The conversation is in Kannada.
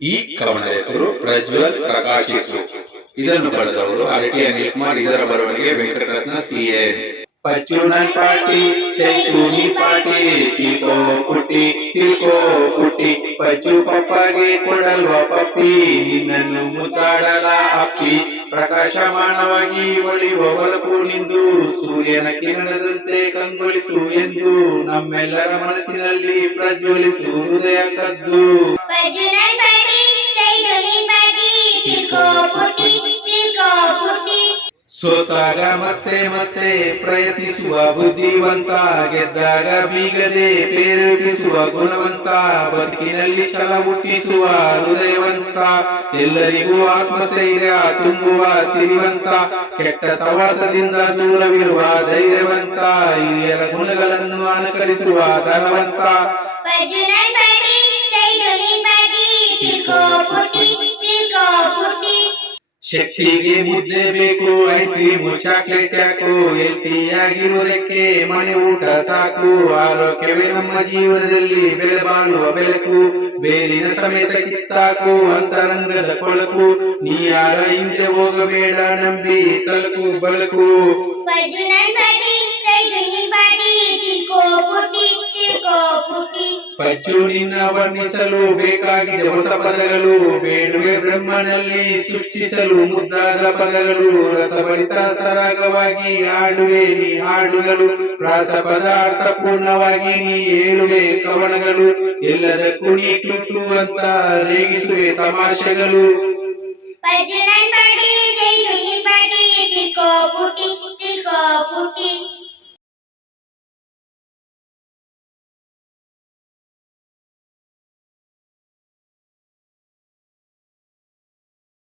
ಈ ಕವನದ ಹೆಸರು ಪ್ರಜ್ವಲ್ ಪ್ರಕಾಶಿಸು. ಇದನ್ನು ಬರೆದವರು ಅರಟಿಯ ನಿಲ್ಕುಮಾರ್ ಇದರ ಬರವಣಿಗೆ ವೆಂಕಟರತ್ನ ಸಿ ಎನ್ ಪಚ್ಚುನನ್ ಪಾಟಿ, ಚೈತೂನಿ ಪಾಟಿ, ತಿಳ್ಕೋ ಕುಟಿ ತಿಳ್ಕೋ ಪುಟ್ಟಿ, ಪಚ್ಚು ಪಪ್ಪಗೆ ಕೊಡಲ್ವ ಪಪ್ಪಿ, ನಿನ್ನನ್ನು ಮುತಾಡಲ ಅಪ್ಪಿ. ಪ್ರಕಾಶಮಾನವಾಗಿ ಒಳಿಯುವ ಹೊಲಪು ನಿಂದು, ಸೂರ್ಯನ ಕಿರಣದಂತೆ ಕಂಗೊಳಿಸು ಎಂದು ನಮ್ಮೆಲ್ಲರ ಮನಸ್ಸಿನಲ್ಲಿ ಪ್ರಜ್ವಲಿಸು, ಹೃದಯ ಕದ್ದು. ಸೋತಾಗ ಮತ್ತೆ ಮತ್ತೆ ಪ್ರಯತ್ನಿಸುವ ಬುದ್ಧಿವಂತ, ಗೆದ್ದಾಗ ಬೀಗದೆ ಪ್ರೇರೇಪಿಸುವ ಗುಣವಂತ, ಬದುಕಿನಲ್ಲಿ ಛಲ ಹುಟ್ಟಿಸುವ ಹೃದಯವಂತ, ಎಲ್ಲರಿಗೂ ಆತ್ಮಸ್ಥೈರ್ಯ ತುಂಬುವ ಸಿರಿವಂತ, ಕೆಟ್ಟ ಸವಾಸದಿಂದ ದೂರವಿರುವ ಧೈರ್ಯವಂತ, ಹಿರಿಯರ ಗುಣಗಳನ್ನು ಅನುಕರಿಸುವ ಧನವಂತ. ಶಕ್ತಿಗೆ ಮುದ್ದೆ ಬೇಕು ಐಸ್ ಕ್ರೀಮ್ ಚಾಕ್ಲೇಟ್ ಯಾಕು ಹೆಲ್ತಿಯಾಗಿರುವುದಕ್ಕೆ ಮನೆ ಊಟ ಸಾಕು. ಆರೋಗ್ಯವೇ ನಮ್ಮ ಜೀವನದಲ್ಲಿ ಬೆಲೆ ಬಾಳುವ ಬೆಳಕು, ಬೇರಿನ ಸಮೇತ ಕಿತ್ತಾಕು, ಅಂತರಂಗದ ಕೊಳಕು. ನೀ ಯಾರ ಹಿಂದೆ ಹೋಗಬೇಡ ನಂಬಿ ತಲುಕು ಬಳಕು ನಿನ್ನ ವರ್ಣಿಸಲು ಬೇಕಾಗಿದೆ ಹೊಸ ಪದಗಳು, ಬೇಡುವೆ ಬ್ರಹ್ಮನಲ್ಲಿ ಸೃಷ್ಟಿಸಲು ಮುದ್ದಾದ ಪದಗಳು, ರಸಭರಿತ ಸರಾಗವಾಗಿ ಹಾಡುವೆ ನೀ ಹಾಡುಗಳು, ಪ್ರಾಸ ಪದಾರ್ಥ ಪೂರ್ಣವಾಗಿ ನೀ ಹೇಳುವೆ ಕವನಗಳು, ಎಲ್ಲದಕ್ಕೂ ನೀ ಟುಟು ಅಂತ ರೇಗಿಸುವೆ ತಮಾಷೆಗಳು. ಪಾಟಿ ಚೈತುನಿನ್ ಪಾಟಿ